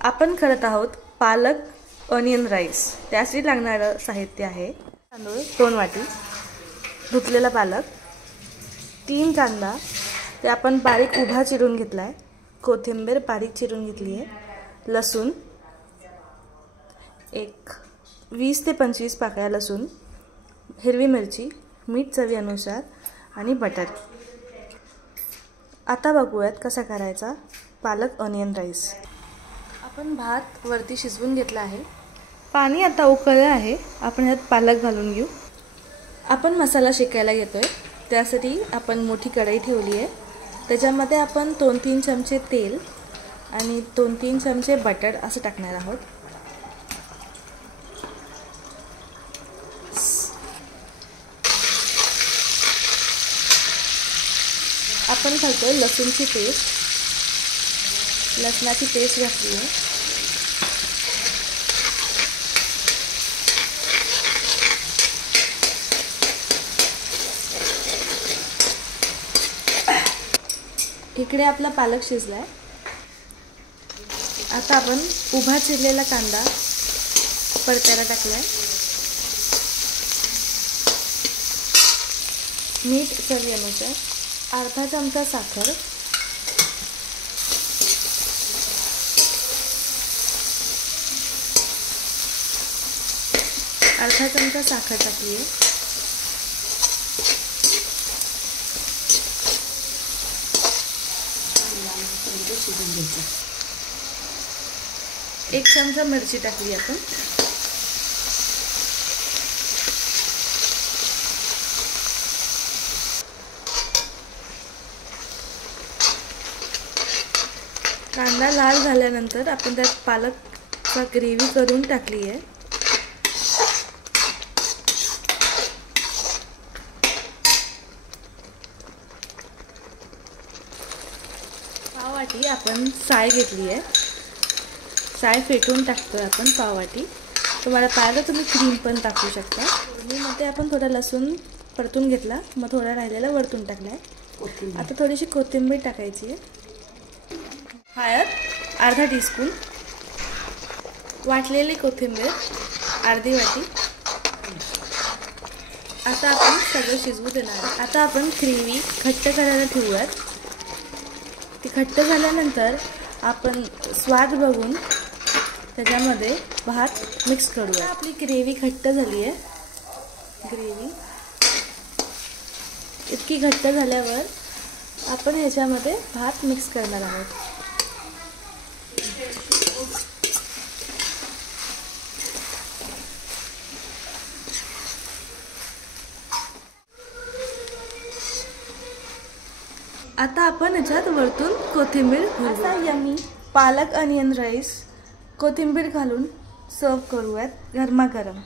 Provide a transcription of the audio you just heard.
आपण करत आहोत पालक ऑनियन राईस। त्यासाठी लागणारं साहित्य आहे तांदूळ 2 वाटी, धुतलेला पालक, 3 कांदा ते आपण बारीक उभा चिरून घेतलाय, कोथिंबीर बारीक चिरून घेतली आहे, लसूण एक 20 ते 25 पाकळ्या लसूण, हिरवी मिरची, मीठ चवीनुसार आणि बटाटे। आता बघूयात कसा करायचा पालक ऑनियन राईस। आपण भात वरती शिजवून घेतला आहे, पाणी आता उकळलं आहे, आपण यात पालक घालून घेऊ। आपण मसाला शेकायला घेतोय, त्यासाठी आपण मोठी कढई ठेवली आहे, त्याच्यामध्ये आपण 2-3 चमचे तेल आणि 2-3 चमचे बटर असं टाकणार आहोत। आपण घालतोय लसूणची पेस्ट, लसणाची पेस्ट घातली आहे, इकडे आपला पालक शिजलाय। आता आपण उभा चिरलेला कांदा परतायला टाकलाय, मीठ चवीनुसार, अर्धा चमचा साखर, अर्धा चमचा साखर टाकली आहे, एक चमचा मिरची टाकली आपण, कांदा लाल झाल्यानंतर आपण त्यात पालकचा ग्रेव्ही करून टाकली आहे। पाववाटी आपण साय घेतली आहे, साय फेटून टाकतोय आपण पाववाटी। तुम्हाला पाहिलं तुम्ही क्रीम पण टाकू शकता। फोडणीमध्ये आपण थोडा लसूण परतून घेतला, मग थोडा राहिलेला वरतून टाकलाय। आता थोडीशी कोथिंबीर टाकायची आहे, हळद अर्धा टीस्पून, वाटलेली कोथिंबीर अर्धी वाटी। आता आपण सगळं शिजवू देणार। आता आपण ग्रेव्ही घट्ट करायला ठेवूयात, ती घट्ट झाल्यानंतर आपण स्वाद बघून त्याच्यामध्ये भात मिक्स करूया। आपली ग्रेव्ही घट्ट झाली आहे, ग्रेव्ही इतकी घट्ट झाल्यावर आपण ह्याच्यामध्ये भात मिक्स करणार आहोत। आता आपण याच्यात वरतून कोथिंबीर घालू। असा यम्मी पालक ऑनियन राईस कोथिंबीर घालून सर्व करूयात गरमागरम।